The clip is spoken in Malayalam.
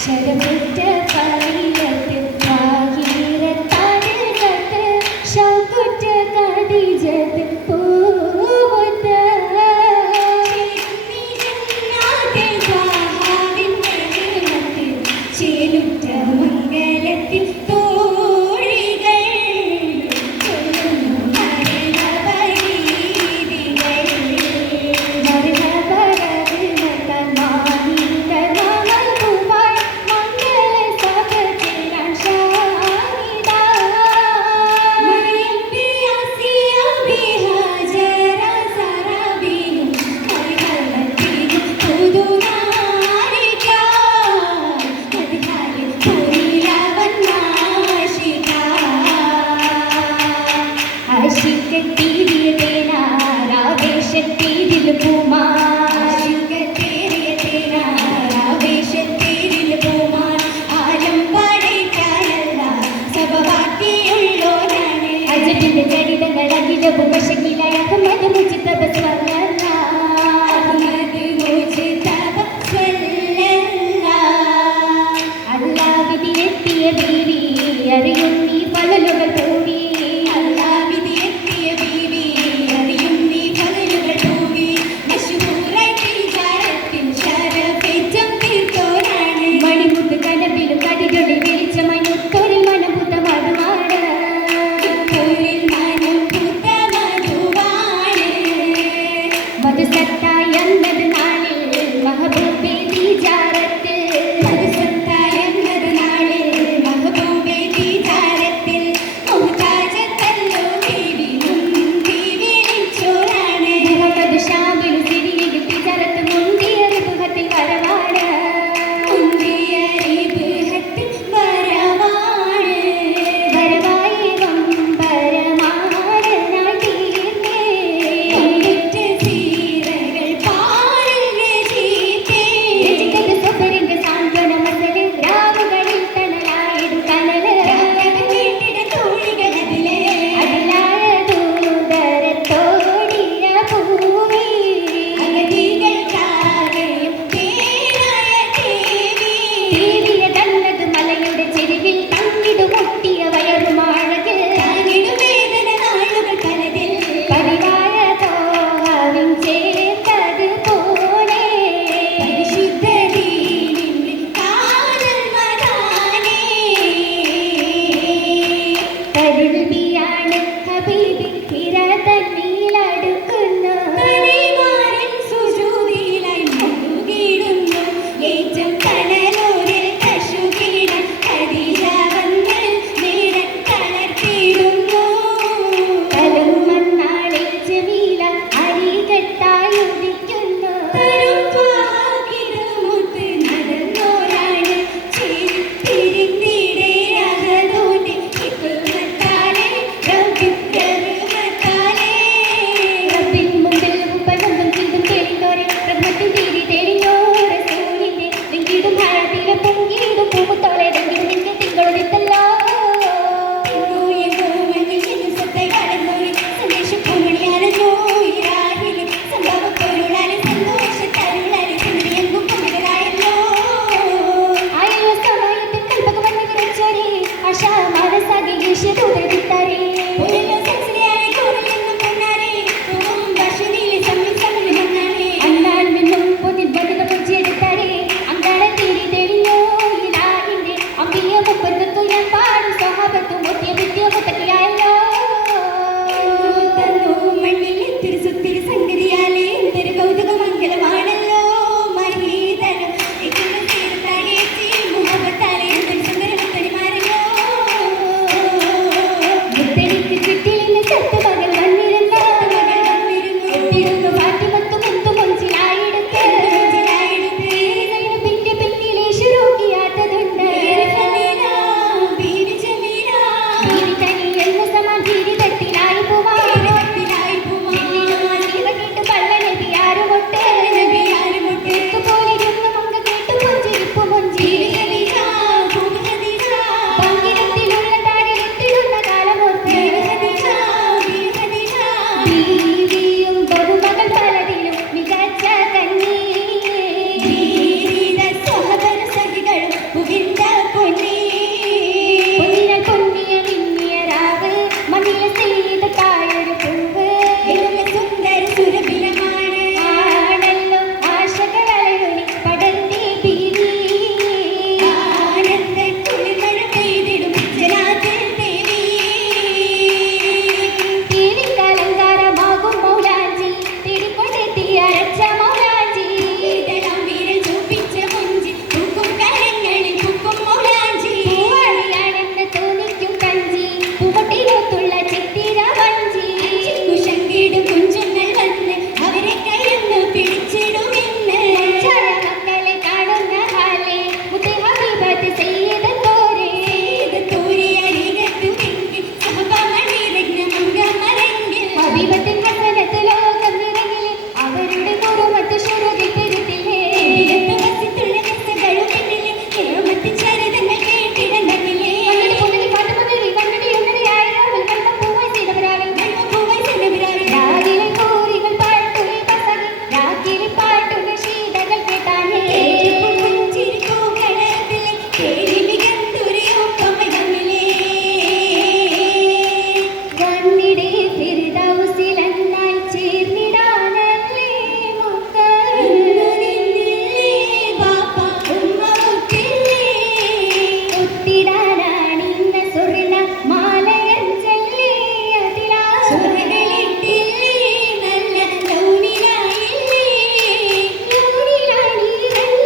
ശരമുറ്റ പൈലത്ത് താഹിറത്താരകത്ത് ഷൗക്കുറ്റ ഖദീജത്ത് പൂമുത്ത് ചേലുറ്റ മംഗലത്തിൽ തോഴികൾ ചൊല്ലുന്നു മരണപരീതികൾ മരണപരവിമതൻ മാനിതർ മാമൽകുമാർ മംഗള സഭത്തിലാൻ ഷാഹിദാ മറിയം ബിഅസിയ ബിഹാജറ സറബിയും മറിഹലത്തിലും പുതുനാരിക മദ്ഹാലിൽ പുരിലവൻ നാശിക ആശിക്കത്തേറിയ തേനാരാവേശത്തേരിൽ പൂമാശിക്കത്തേറിയ തേനാരാവേശത്തേരിൽ പൂമാൻ ആലം പടയ്ക്കാനല്ല സഭവാക്കിയുള്ളോനാണ് അജടിന്റെ ചരിതങ്ങൾ അഖിലവും വശക്കിലായ അഹമ്മദ് മുജ്തബ സ്വല്ലല്ലാഹ് അഹമ്മദ് മുജ്തബ സ്വല്ലല്ലാഹ് അല്ലാഹ് വിധിയെത്തിയ ബീവി അറിയും നീ ഫലലുകൾ പൂവി അല്ലാഹ് വിധിയെത്തിയ ബീവി അറിയും നീ ഫലലുകൾ പൂവി മശ്ഹൂറായി തിജാരത്തിൽ ശരഫേറ്റം തീർത്തോരാണ് മണിമുത്ത് കനവിലും കതിരൊളി വെളിച്ചമായി മുത്തോരിൽ മനംപുത്ത മധുവാണ് മുത്തോരിൽ മനംപുത്ത മധുവാണ് മധുസത്തായി അന്നത് നാളിൽ മഹബൂബേ തിജാരത്തിൽ മധുസത്തായി അന്നത് നാളിൽ മഹബൂബേ തിജാരത്തിൽ മുഹ്താജത്തല്ലോ ബീവി മുന്തി വിളിച്ചോരാണ് മുഹമ്മദ് ഷാബിൽ സിരിയിൽ തിജാരത്ത് മുന്തിയ റിബഹത്തിൽ വരവാണ് മുന്തിയ റിബഹത്തിൽ വരവാണ് വരവായി വമ്പരമാരനായി തീർന്നേ ഒന്നിറ്റ സീറകൾ പാടില്ലേ ചീത്തേ രചിതത് സ്വപരന്റെ സാന്ത്വന മസല് രാവുകളിൽ തണലായിടും കനല് കേട്ടിട തോഴികളതിലെ അതിലായ ദൂതരത്തോടിയ ഭൂമി അഗതികൾക്കാകെയും പേരായ ദേവി ദേവിയ തന്നത് മലയുടെ ചെരുവിൽ തങ്ങിടു മുട്ടിയ വയറുമാഴക് താങ്ങിടു വേദന നാളുകൾ പലതിൽ പരിവാര തോവിൻ ചേർത്തത് പോലെ പരിശുദ്ധ ദീനിന്റെ കാതൽ മതാനേ കരുൾബിയാണ് ഹബീബിൻ തിര തന്നിലടുക്കുന്നു തലമാരൻ സുജൂദിലായി മുഴുകിടുന്നു ഏറ്റം തണലോരിൽ കശുകിടൻ ഖദീജ വന്ന് നേരം തളർത്തിടുന്നു തലും മന്നാളിൽ ജമീല അരികത്തായി ഉദിക്കുന്നു തരും ഭാഗ്യമുത്ത് നടന്നോരാണ് തിരിഞ്ഞിടേ അഹദോന്റെ ഹിക്മത്താലെ റബ്ബിക്കറുമത്താലെ റബ്ബിൻ മുമ്പിൽ ഉപനന്ദം ചിന്തും തേടിത്തോരെ റഹ്മത്തിൻ തീരി തേടിഞ്ഞോ റസൂലിന്റെ ലിങ്കിടും ഭാരതീലെ പൊങ്കിടും പൂമുത്തോളെ ഡെങ്കിലും നിന്റെ തിങ്കളുദിത്തല്ലോ ആയല്ലോ സമയത്തിൽ കൽപ്പകമണ്ണിൽ വെച്ചോരെ ആശാ മാനസാകെ ഈശ്വരൂപരിത്താരേ അന്നാൽ നിന്നും പൊതിൽ വലുത പൊച്ചിയെടുത്താരേ അങ്കാള തീരി തെളിഞ്ഞോ ഇലാഹിന്റെ അമ്പിയ മുപ്പത്തു ഞാൻ പാടും സ്വഭാവത്തും ഒത്തിയ വിദ്യ മുത്തക്കിയായല്ലോ മണ്ണിൽ തിരുസുത്തിരി സംഗതിയാലേ എന്തൊരു കൗതുക മംഗളമാണല്ലോ മഹീതരം മുഹബത്താലേ എന്തൊരു സുന്ദര മുത്തടിമാരല്ലോ മുത്തടിക്ക് ചുറ്റിലിന് ചത്ത മകൾ വന്നിരുന്നു എത്തിരുന്നു ഫാത്തിമത്തു മുത്തു മൊഞ്ചിലായിടുത്ത് പിന്നെ പിന്നിലെ ശുരൂക്കിയാത്തതുണ്ട് ബീവി തനി എന്ന സമാൻ ഭീതി തട്ടിലായി പോവാ കേട്ട് പള്ള നബി ആരുമൊട്ട് പോലെ ഇരുന്ന് മങ്ക കേട്ടു പുഞ്ചിരിപ്പു മുഞ്ചി പങ്കിടത്തിലുള്ള താരിലെത്തിടുന്ന കാലമോർത്ത്